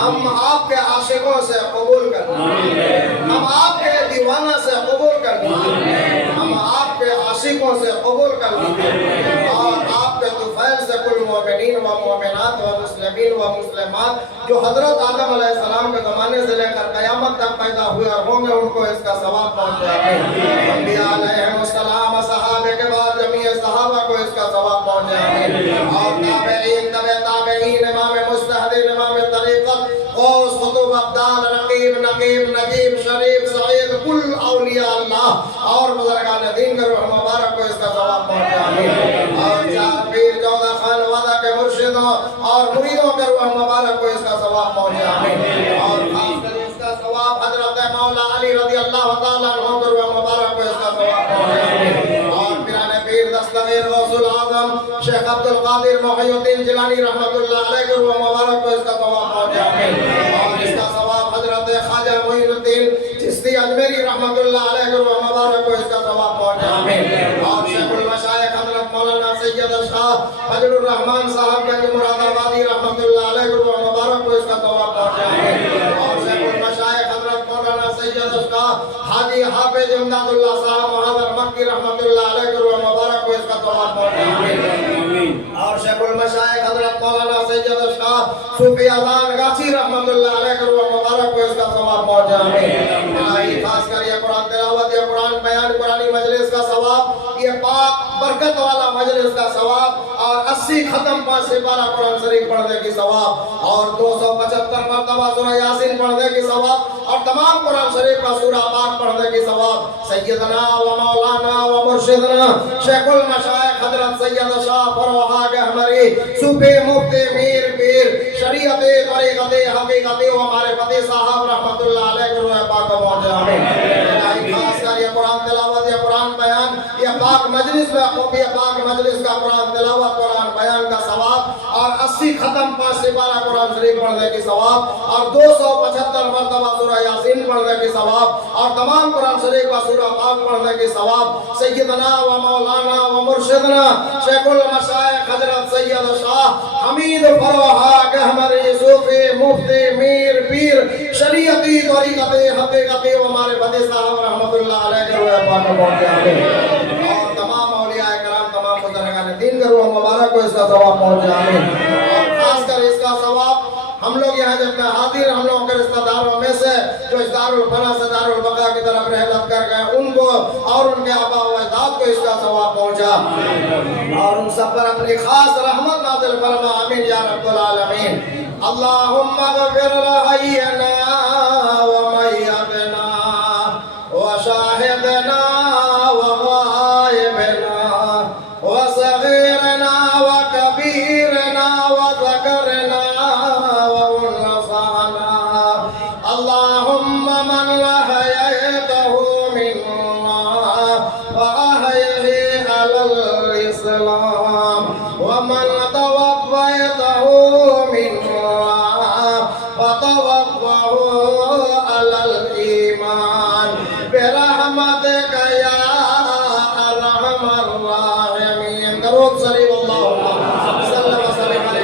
हम आपके आशिकों से कबूल करिए, हम आपके दीवाना से कबूल करिए, हम आपके आशिकों से कबूल करिए, और आपके तुफैल से कुल मोमिनीन व मोमिनात व मुस्लिमीन व मुस्लिमात जो हजरत आदम अलैहिस्सलाम के ज़माने से लेकर क़यामत तक पैदा हुए और होंगे, उनको इसका सवाब पहुंचे। अंबिया अलैहिस्सलाम, सहाबे के बाद जमीए सहाबा को इसका सवाब पहुंचे, और ताबईन, तबे ताबईन, इमाम मुज्तहिदीन, इमाम तरीक़त, गौस, कुतुब, अब्दाल, रकीब, नकीब, नजीब, शरीफ, सईद, कुल औलिया अल्लाह और बुज़ुर्गान दीन के रूह मुबारक को इसका सवाब पहुंचे, और चार पीर चौदह खान वादा के मुर्शिदों और मुरीदों के रूह मुबारक को इसका सवाब पहुंचे, और खासकर इसका सवाब हजरत मौला अली रज़ी अल्लाह तआला अन्हु के रूह मुबारक को इसका सवाब पहुंचे, और पिराने पीर दस्तगीर गौसुल आज़म शेख अब्दुल कादिर मुहीउद्दीन जिलानी रहमतुल्लाह अलैह के रूह मुबारक को इसका सवाब पहुंचे, और इसका सवाब हजरत ख्वाजा मुईनुद्दीन चिश्ती अजमेरी रहमतुल्लाह अलैह के रूह मुबारक को इसका सवाब पहुंचे, और शेखुल मशाइख हजरत मौलाना सैयद शाह फजलुर रहमान साहब के मुरादाबादी रहमतुल्लाह अलैह के रूह मुबारक को इसका सवाब पहुंचे, और शेखुल मशाइख हजरत मौलाना सैयद शाह हाजी हाफिज इमदादुल्लाह साहब मुहर्रर मक्की रहमतुल्लाह अलैह के रूह मुबारक को इसका सवाब पहुंचे, और शेखुल मशाइख हजरत मौलाना सैयद शाह सूफी अज़ान गाछी रहमतुल्लाह अलैह के रूह मुबारक को इसका सवाब पहुंचे। खास कर ये कुरान तिलावत, ये कुरान बयान, कुरानी मजलिस का सवाब, ये पाक बरकत वाला मजलिस का सवाब, और 80 ख़त्म 5 से 12 कुरान शरीफ पढ़ने की सवाब, और 275 मरतबा सूरह यासीन पढ़ने की सवाब, और तमाम कुरान शरीफ का सूरह पाक पढ़ने की सवाब सैयदना व मौलाना व मुर्शिदना शेखुल मशाइख हजरत सैयद शाह फरोहा गहमरी सूफी मुफ्ती मीर पीर शरीयत तरीक़त हकीकत व मारिफत साहब रहमतुल्लाह अलैह के रूह पाक पहुंचे। आमीन। खास कर ये कुरान तिलावत, ये कुरान बयान, ये पाक मजलिस में ये पाक मजलिस का कुरान तिलावत, कुरान बयान का सवाब, और 80 ख़त्म 5 से 12 कुरान शरीफ पढ़ने की सवाब, और 275 मरतबा सूरह यासीन पढ़ने की सवाब, और तमाम कुरान शरीफ का सूरह पाक पढ़ने की सवाब सैयदना व मौलाना व मुर्शिदना शेखुल मशाइख हजरत सैयद शाह हमीद फरोहा गहमरी सूफी मुफ्ती मीर पीर शरीयती तरीक़ते हकीकती व मारिफती साहब रहमतुल्लाह अलैह के रोए पाक पहुंचे आमीन। और तमाम औलिया कराम तमाम बुजुर्गान दीन के रूह मुबारक को इसका सवाब पहुंचे आमीन। और खासकर इसका सवाब हम लोग यहाँ जब हाजिर हम लोगों के रिश्तेदारों में से जो इस दारुल फना से दारुल बका की तरफ रहमत कर गए उनको और उनके आबा व अजदाद को इसका सवाब पहुंचा और उन सब पर अपनी खास रहमत नाज़िल फरमा आमीन या रब्बुल आलमीन। अल्लाहुम्मा गफिर लहय्यना व मय्यतना व शाहिदना व गायबना व सगीरना व कबीरना व ज़करना اللهم من أحييته منا فأحيه على الإسلام ومن توفيته منا فتوفه على الإيمان برحمتك يا أرحم الراحمين. درود شريف اللهم صل وسلم على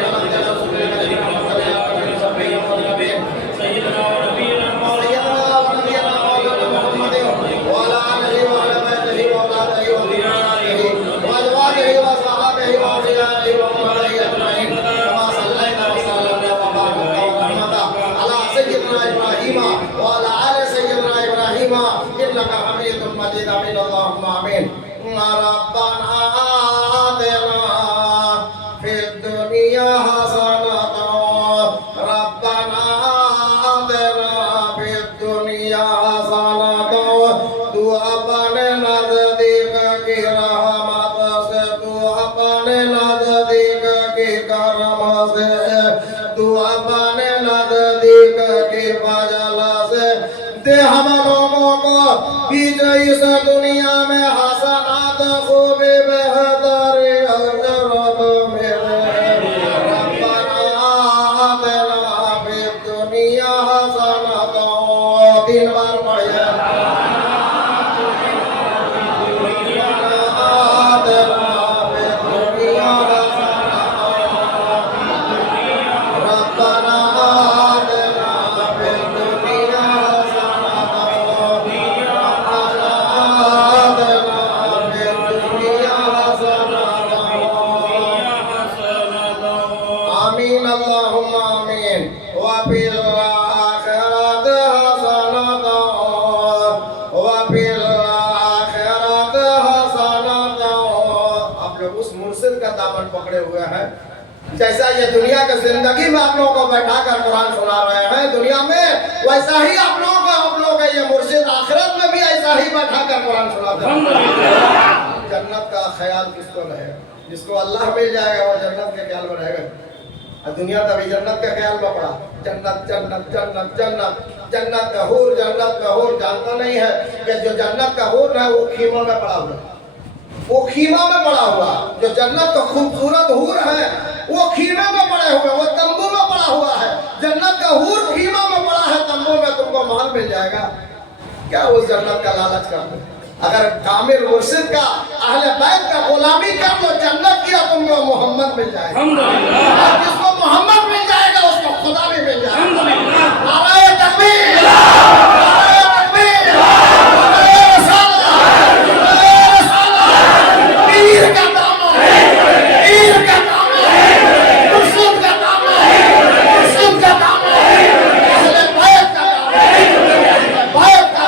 وعلى آل سيدنا إبراهيم إنك حميد مجيد آمين اللهم آمين. ربنا آتنا في الدنيا حسنة ربنا آتنا في الدنيا حسنة تو اپنے نزدیک کی رحمت سے تو اپنے نزدیک کی کرم سے تو اپنے نزدیک کی فضل سے دے ہم لوگوں کو بیچ اس دنیا میں حسنات خوبی بہتری اجر میرے ربنا آتنا فی الدنیا حسنۃ. تین بار پڑھیے اللهم آمين. وفي الآخرة حسنة وفي الآخرة حسنة. آپ لوگ اس مرشد کا دامن پکڑے ہوئے ہیں جیسا یہ دنیا کی زندگی میں آپ لوگوں کو بیٹھا کر قرآن سنا رہے ہیں دنیا میں ویسا ہی آپ لوگوں کا یہ مرشد آخرت میں بھی ایسا ہی بیٹھا کر قرآن سناتے ہیں. جنت کا خیال کس کو رہے گا؟ جس کو اللہ مل جائے گا وہ جنت کے خیال میں رہے گا. دنیا کا بھی جنت کے خیال میں پڑا جنت جنت جنت جنت جنت کا حور جانتا نہیں ہے کہ جو جنت کا حور ہے وہ خیمہ میں پڑا ہوا وہ خیمہ میں پڑا ہوا جو جنت کا خوبصورت حور ہے وہ خیمہ میں پڑے ہوئے وہ تمبو میں پڑا ہوا ہے. جنت کا حور خیمہ میں پڑا ہے تمبو میں تم کو محل مل جائے گا کیا اس جنت کا لالچ کر دو. اگر کامل مرشد کا اہل بیت کا غلامی کر لو جنت کیا تم کو محمد مل جائے گا. اور جس کو محمد مل جائے گا اس کو خدا بھی مل جائے گا. نعرہ تکبیر نعرہ تکبیر نعرہ رسالت پیر کا دامن پیر کا دامن مرشد کا دامن مرشد کا دامن اہل بیت کا دامن بیت کا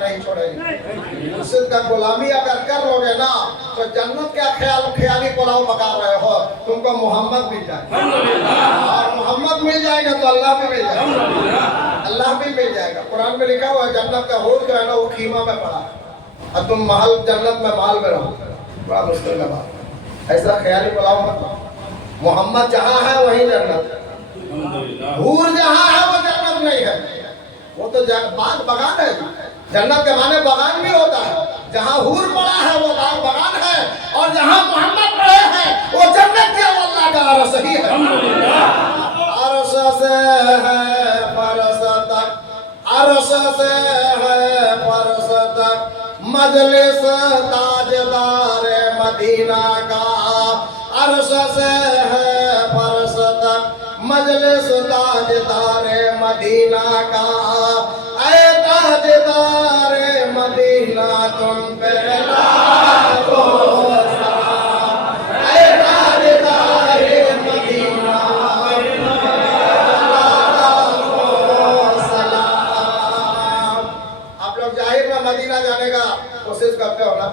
نہیں چھوڑے گی. مرشد کا غلامی اگر کر لو گے نا تو جنت کا خیالی پلاؤ پکا رہے ہو تم کو محمد مل جائے گا اور محمد مل جائے گا تو اللہ بھی مل جائے گا اللہ بھی مل جائے گا. قرآن میں لکھا ہوا ہے جنت کا حور جو ہے نا وہ خیمہ میں پڑا اور تم محل جنت میں محل میں رہو. بڑا مشکل کا بات ایسا خیالی پلاؤ مت. محمد جہاں ہے وہیں جنت حور جہاں ہے وہ جنت نہیں ہے وہ تو باغ بغان ہے. جنت کے معنی بغان بھی ہوتا ہے. جہاں حور پڑا ہے وہ باغ بغان ہے اور جہاں محمد پڑے ہیں وہ جنت کے اللہ کا عرش ہی ہے. عرش سے ہے فرش تک عرش سے ہے فرش تک مجلس تاج ताजदार मदीना का, अर्श से है फर्श तक मजलिस ताजदार मदीना का। ऐ ताजदार मदीना तुम पे लाखों सलाम, ऐ ताजदार मदीना लाखों सलाम। आप लोग जाहिर में मदीना जाने का कोशिश करते हो ना?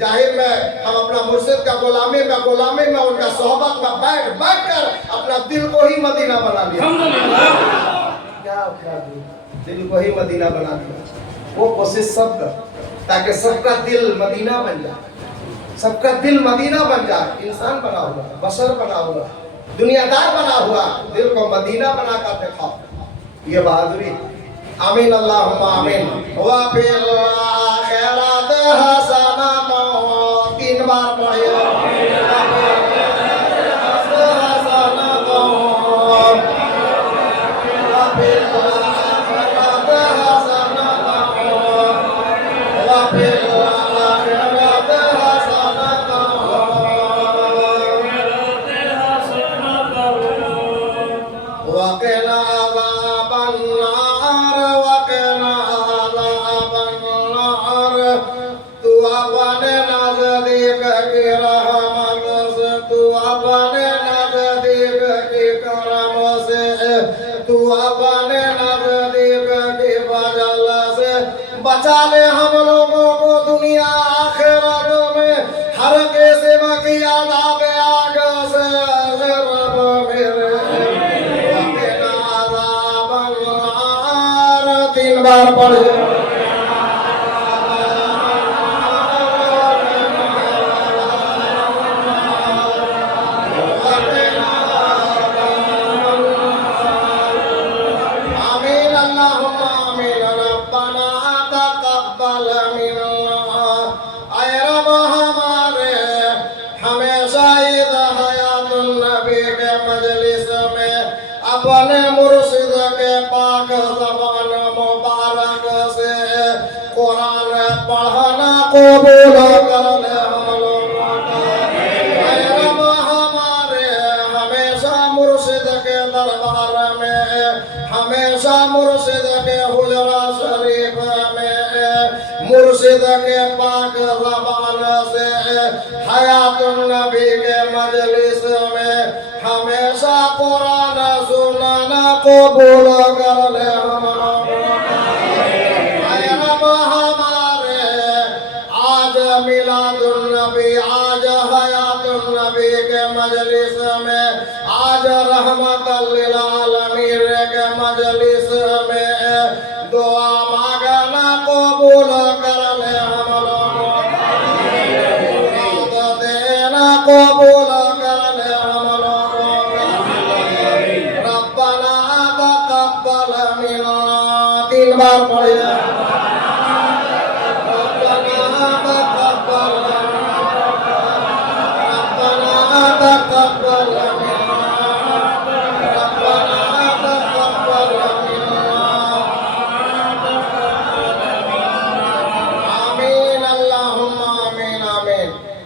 जाहिर में हम अपना मुर्शिद का गुलामी में उनका सोहबत में बैठ कर अपना दिल को ही मदीना बना लिया। क्या दिल को ही मदीना बना दिया। वो कोशिश सब कर ताकि सबका दिल मदीना बन जाए, सबका दिल मदीना बन जाए। इंसान बना हुआ, बशर बना हुआ, दुनियादार बना हुआ, दिल को मदीना बना कर दिखाओ। ये बहादुरी। आमीन अल्लाहुम्मा आमीन। वा फिल आखिरत हसना, 3 बार पढ़िए। बचा ले हम लोगों को दुनिया आखिरत में हर कैसे की आदाब आग से रब मेरे। 3 बार पढ़े। अपने मुर्शिद के पाक ज़बान मुबारक से कुरान पढ़ना कबूल कर ले हम लोगों का। ऐ रब हमारे हमेशा मुर्शिद के दरबार में, हमेशा मुर्शिद के हुजरा शरीफ में, मुर्शिद के पाक ज़बान से हयातुन नबी के मजलिस में हमेशा कुरान सुनाना कबूल कर ले हम हमारे। आज मिलादुन नबी, आज हयातुन नबी के मजलिस में, आज रहमतल लिल आलमीन के मजलिस में दुआ मांगना कबूल कर ले हम लोगों का। देना कबूल कर ले हम लोगों का। रब्बना तक़ब्बल मिन्ना, 3 बार पढ़िए।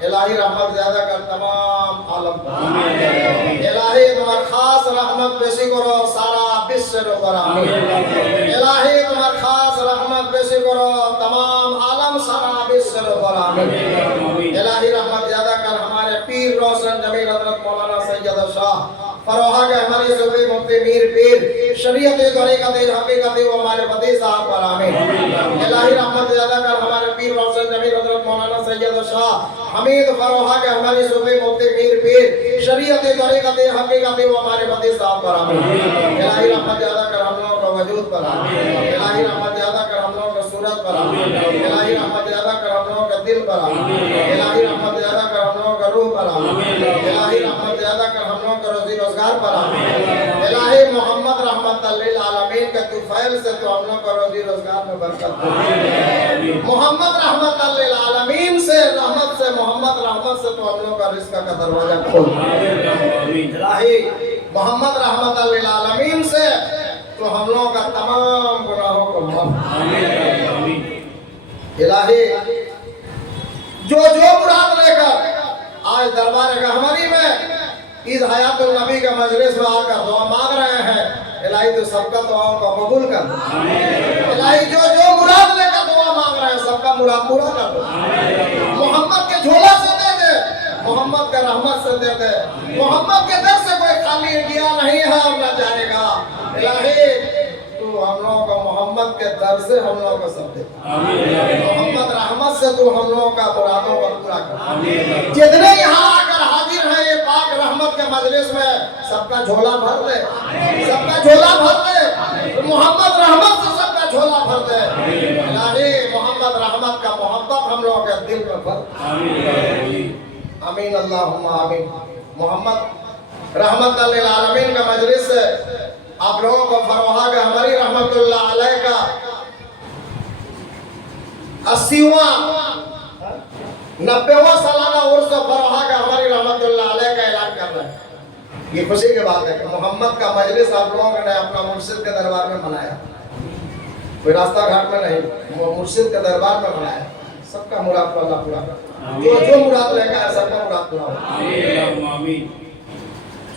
इलाही रहमत ज़्यादा कर तमाम आलम पर। इलाही तुम्हार खास रहमत बेशी करो सारा विश्व पर। इलाही तुम्हार खास रहमत बेशी करो तमाम आलम सारा विश्व पर। इलाही रहमत ज़्यादा कर हमारे पीर रोशन जमील हज़रत मौलाना सैयद शाह फरोहा के हमारे सूफी मुफ्ती मीर पीर शरीयत तरीक़त हकीकत वो हमारे फती साहब पर। आमीन। इलाही रहमत ज़्यादा कर हमारे पीर रोशन जमील हज़रत मौलाना सैयद शाह हमीद फरोहा के हमारे सूफी मुफ्ती मीर पीर शरीयत तरीक़त हकीकत वो हमारे फती साहब पर। आमीन। इलाही रहमत ज़्यादा कर हम लोगों का वजूद पर। इलाही रहमत ज़्यादा कर हम लोगों का सूरत पर। इलाही रहमत ज़्यादा कर हम लोगों का दिल पर। इलाही रहमत ज़्यादा कर हम लोगों का रूह पर। इलाही रहमत ज़्यादा कर हम लोगों का रोज़ी रोज़गार पर। इलाही मोहम्मद रहमतुल लिल आलमीन के तू फैल से तो हम लोगों का रोज़ी रोज़गार में बरकत दे। मोहम्मद रहमतुल लिल आलमीन से रहमत से मोहम्मद रहमत से तो हम लोगों का रिज़्क़ का दरवाजा खोल। इलाही मोहम्मद रहमतुल लिल आलमीन से तो हम लोगों का तमाम गुनाहों को माफ। इलाही जो मुराद लेकर आज दरबार गहमरी में ईद हयातुल नबी के मजलिस में आकर दुआ मांग रहे हैं, इलाही तो सबका दुआओं को कबूल कर दो। इलाही जो मुराद लेकर दुआ मांग रहे हैं सबका मुराद पूरा कर दो। मोहम्मद के झोला से दे दे, मोहम्मद के रहमत से दे दे। मोहम्मद के दर से कोई खाली गया नहीं है और न जाएगा। इलाही तू हम लोगों को मोहम्मद के दर से हम लोगों को सब दे। मोहम्मद रहमत से तू हम लोगों का मुरादों को पूरा कर। जितने यहाँ आकर हाजिर हैं ये पाक रहमत के मजलिस में सबका झोला भर दे, सबका झोला भर दे। मोहम्मद रहमत से सबका झोला भर दे। इलाही मोहम्मद रहमत का मोहब्बत हम लोगों के दिल में भर। आमीन अल्लाहुम्मा आमीन। मोहम्मद रहमत लिल आलमीन का मजलिस से आप लोगों को फरवहा का हमारी रहमतुल्लाह अलैह का 80वां 90वां सालाना उर्स फरवहा का हमारी रहमतुल्लाह अलैह का ऐलान कर रहे हैं। ये खुशी की बात है कि मोहम्मद का मजलिस आप लोगों ने अपना मुर्शिद के दरबार में मनाया, कोई रास्ता घाट में नहीं, मुर्शिद के दरबार में मनाया। सबका मुराद अल्लाह पूरा करे, जो मुराद लेकर आए सबका मुराद पूरा हो।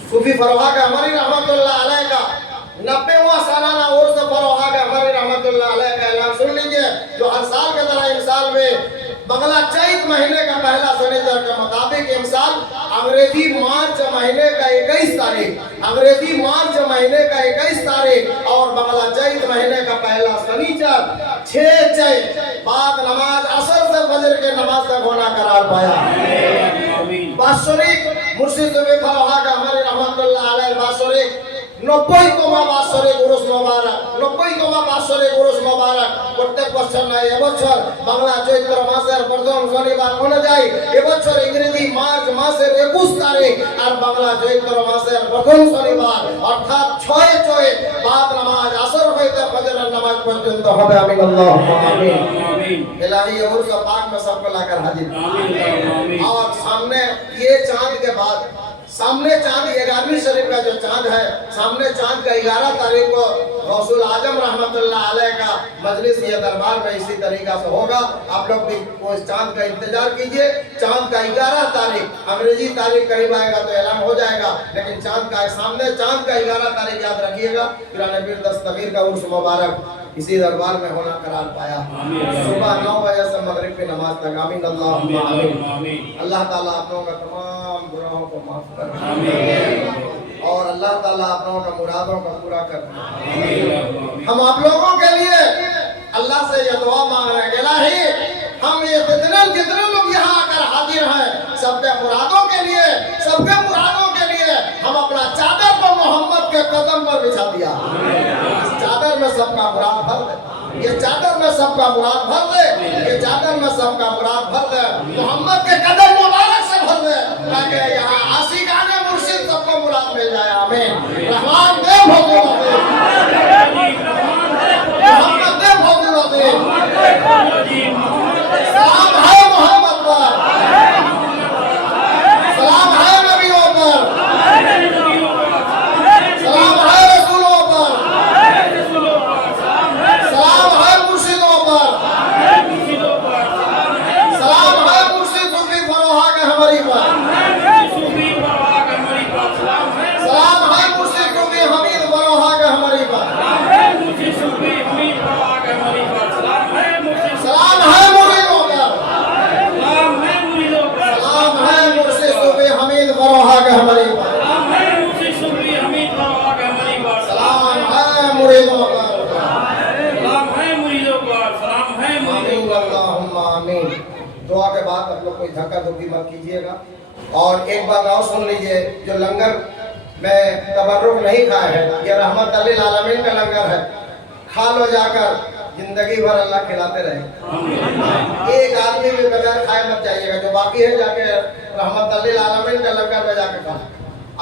सूफी फरवहा का हमारी रहमतुल्लाह अलैह का 90वां सालाना उर्स फरवहा का हमारी रहमतुल्लाह अलैह का ऐलान सुन लीजिए, जो हर साल के तरह इस साल में बगला चैत महीने का पहला शनिवार के मुताबिक इस साल अंग्रेजी मार्च महीने का 21 तारीख, अंग्रेजी मार्च महीने का 21 तारीख और बगला चैत महीने का पहला शनिवार 6 चैत बाद नमाज असर से फजर के नमाज तक होना करार पाया। बाशरीक मुर्शिद सूफी फरवहा का हमारी रहमतुल्लाह अलैह बाशरीक 90 বাৎসরিক উরুস মোবারক, 90 বাৎসরিক উরুস মোবারক। প্রত্যেক বছর নয়, এবছর বাংলা চৈত্র মাসের প্রথম শনিবার অনুযায়ী এবছর ইংরেজি মার্চ মাসের 21 তারিখ আর বাংলা চৈত্র মাসের প্রথম শনিবার অর্থাৎ 6 চৈত বাদ নামাজ আসর হইতে ফজরের নামাজ পর্যন্ত হবে। আমিন আল্লাহুম্মা আমিন। इलाही उर्स पाक में सबको लाकर हाजिर। और सामने ये चांद के बाद सामने चांद 11वीं शरीफ का जो चांद है, सामने चांद का 11 तारीख को गौसुल आजम रहमतुल्लाह अलैह का मजलिस ये दरबार में इसी तरीका से होगा। आप लोग भी उस चांद का इंतजार कीजिए। चांद का 11 तारीख, अंग्रेजी तारीख करीब आएगा तो ऐलान हो जाएगा, लेकिन चांद का सामने चांद का 11 तारीख याद रखिएगा। पुराने पीर दस्तगीर का उर्स मुबारक इसी दरबार में होना करार पाया। सुबह 9 बजे से मगरिब की नमाज तक। आमीन अल्लाहुम्मा आमीन। अल्लाह ताला आप लोगों का तमाम गुनाहों को माफ कर और अल्लाह ताला आप लोगों का मुरादों को पूरा कर। हम आप लोगों के लिए अल्लाह से ये दुआ मांग रहे हैं, इलाही हम ये जितने लोग यहाँ आकर हाजिर हैं सबके मुरादों के लिए, सबके मुरादों के लिए हम अपना चादर को मोहम्मद के कदम पर बिछा दिया। चादर में सबका मुराद भर दे, ये चादर में सबका मुराद भर दे, ये चादर में सबका मुराद भर दे, मोहम्मद के कदम मुबारक से भर दे, ताकि यहाँ आशिकाने मुर्शिद सबको मुराद मिल जाए। आमीन। रहमान दे भगवान मोहम्मद दे भगवान सलाम है मोहम्मद पर, सलाम है नबियों पर, सलाम है रसूलों पर, सलाम है मुर्शिदों पर, सलाम है मुर्शिद सूफी फरवहा के हमारी पर, सलाम है मुर्शिद सूफी हमीद फरवहा के हमारी पर, सलाम है मुरीदों पर, सलाम है मुर्शिद सूफी हमीद फरवहा के हमारी पर, सलाम है मुरीदों पर। आमीन अल्लाहुम्मा आमीन। दुआ के बाद आप लोग कोई धक्का धुक्की मत कीजिएगा। और एक बात और सुन लीजिए, जो लंगर में तबर्रुक नहीं खाए है, ये रहमत लिल आलमीन का लंगर है। खा लो जाकर, जिंदगी भर अल्लाह खिलाते रहे। एक आदमी भी बगैर खाए मत जाइएगा, जो बाकी है जाके रहमत लिल आलमीन का लंगर में जाके खा।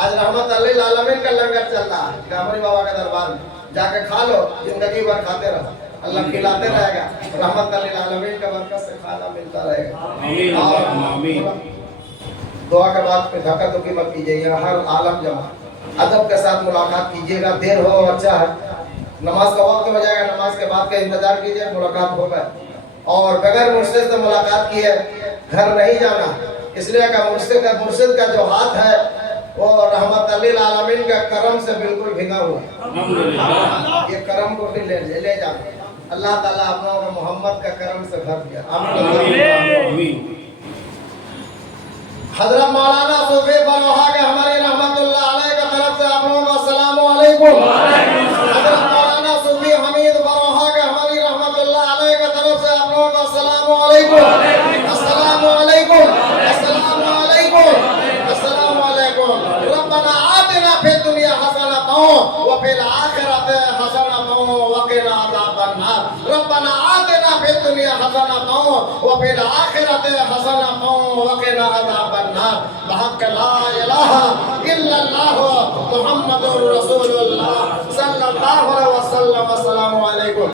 आज रहमत लिल आलमीन का लंगर चल रहा है गामरी बाबा के दरबार में, जाके खा लो, जिंदगी भर खाते रहो, अल्लाह खिलाते रहेगा। रहमत लिल आलमीन का बरकत से खाना मिलता रहेगा। दुआ के बाद फिर धक्का धुक्की मत कीजिएगा, हर आलम जमा अदब के साथ मुलाकात कीजिएगा। देर हो अच्छा है, नमाज का वक्त हो जाएगा, नमाज के बाद का इंतजार कीजिए, मुलाकात होगा। और बगैर मुर्शिद से मुलाकात की है گھر نہیں جانا، اس لیے کہ مرشد کا جو ہاتھ ہے وہ رحمت للعالمین کا کرم سے بالکل بھیگا ہوا ہے۔ الحمدللہ یہ کرم کو بھی لے جانا۔ اللہ تعالیٰ آپ لوگوں کو محمد کا کرم سے بھر دیا۔ آمین حضرت مولانا صوفی فروحہ کے ہماری رحمت اللہ علیہ کی طرف سے آپ لوگوں کو السلام علیکم۔ حضرت مولانا صوفی حمید فروحہ کے ہماری رحمت اللہ علیہ کی طرف سے آپ لوگوں کو السلام علیکم۔ السلام علیکم، السلام علیکم، السلام علیکم۔ ربنا آتنا فی الدنیا حسنۃ وفی الآخرۃ حسنۃ وقنا عذاب النار۔ ربنا آتنا فی الدنیا حسنۃ وفی الآخرۃ حسنۃ وقنا عذاب النار بحق لا الہ الا اللہ محمد رسول اللہ صلی اللہ علیہ وسلم۔ السلام علیکم۔